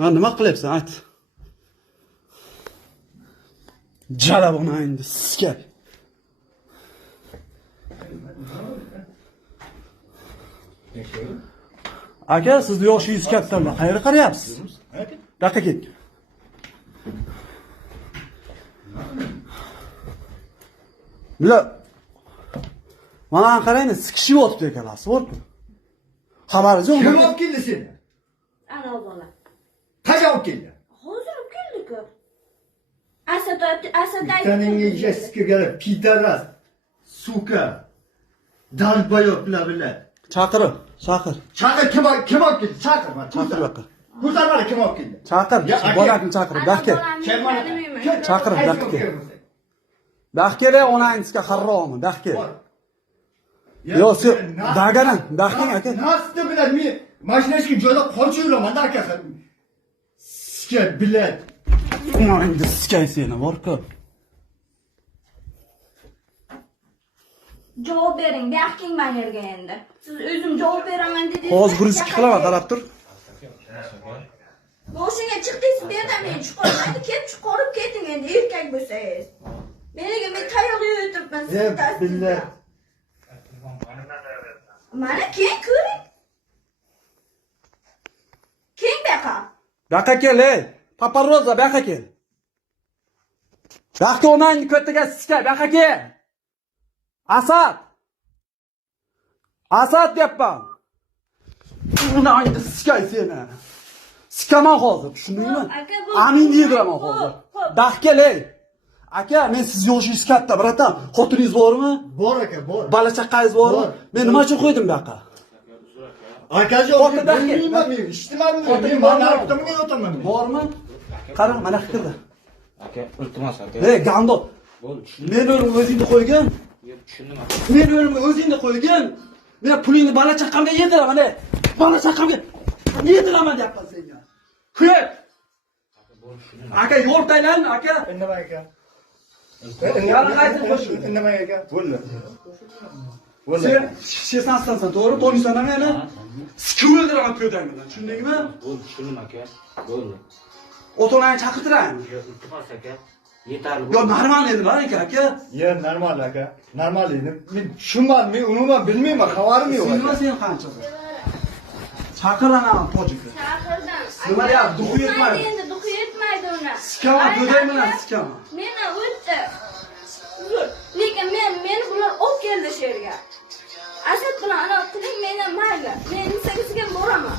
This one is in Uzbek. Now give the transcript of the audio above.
Ha, nima qilyapsan? Ayt. Jala buni endi sizga. Aka, sizni yoshingiz kattalar. Qayerga qarayapsiz? Daqqa ket. Bular mana qarang, sikishib o'tibdi ekanlar, to'g'ri? Xabaringiz yo'qmi? Kim olib keldi seni? Ana bola. Qachon olib keldi? Hozir olib keldik-ku. Asad Taningga yashasizga kelib, pidaras, suka, dalbayoq bilan. Chaqir. Chaqir kim olib keldi? Chaqir mana. Chaqir yoqqa. Bu zarmani kim olib keldi? Chaqir. Bolakni chaqir. Daqqa. Chaqir, daqqa. Daqqa onangizga harromi, daqqa. Yo, sen dagaran, daqqang aka. Nasıl bilan men mashinasiga joylab qolchi yuraman-da akasi. Sizga bilet. Endi sikay seni, bor-ku. Javob bering, daqqing men yerga endi. Siz o'zim javob beraman dedingiz. Hozir 1-2 qilaman, qarab tur. Moshinga chiqdingiz, bu yerdan meni chiqarmaydi. Kelib chiqarib keting endi, erkak bo'lsangiz. Men tayoqga o'tiribman siz tasdinda. Mana keyin ko'ring. Keyin baqa. Baqa kel, ey. Paparoza, baqa kel. Baqa onangni ko'taga sikay, baqa kel. Asad deyapman. Onangni sikay seni. Sikaman hozir, tushundingmi? Amin deydiman hozir. Baqa kel, ey. Aka, men siz yoshingiz katta, bratan. Xotiningiz bormi? Bor aka, bor. Bola chaqangiz bormi? Men nima uchun qo'ydim baqa? Akajon, bilmayman men, eshitdilarmi? Men mana tomga o'taman. Bormi? Qarang, mana fikrda. Aka, iltimos aka. Ey, gando. Bo'ldi, tushundim. Men o'zimni o'zingni qo'ygin. Yo'q, tushundim aka. Men o'zimni o'zingni qo'ygin. Men pulingni bola chaqamga yediraman, ey. Bola chaqamga yediraman deyapman senga. Qo'y. Bo'ldi, tushundim. Aka, yo'l taylan, aka. Indamay aka. Indamay aka. Bo'ldi. Sen shesansan, to'g'ri? To'ysan meni. Sikib o'ldiraman ko'dangdan, tushundingmi? Bo'ldi, tushundim aka. Bo'ldi. Ota-onangni chaqirtiray. Yo'q, iltimos aka. Yetarli. Yo, normal edi, aka. Ya, normal aka. Normal edi. Men tushunmadim, men umuman bilmayman, xabarim yo'q. Nima sen qancha? Chaqiraman tojikni. Chaqirdim. Nima deyapti? Duxu yetmaydi. Endi duxu yetmaydi uni. Sikaman, go'day bilan sikaman. Meni o'tdi. Lekin meni bular olib keldi shu yerga. Asad bilan ana qiling meni mayli. Men 8 ga boraman.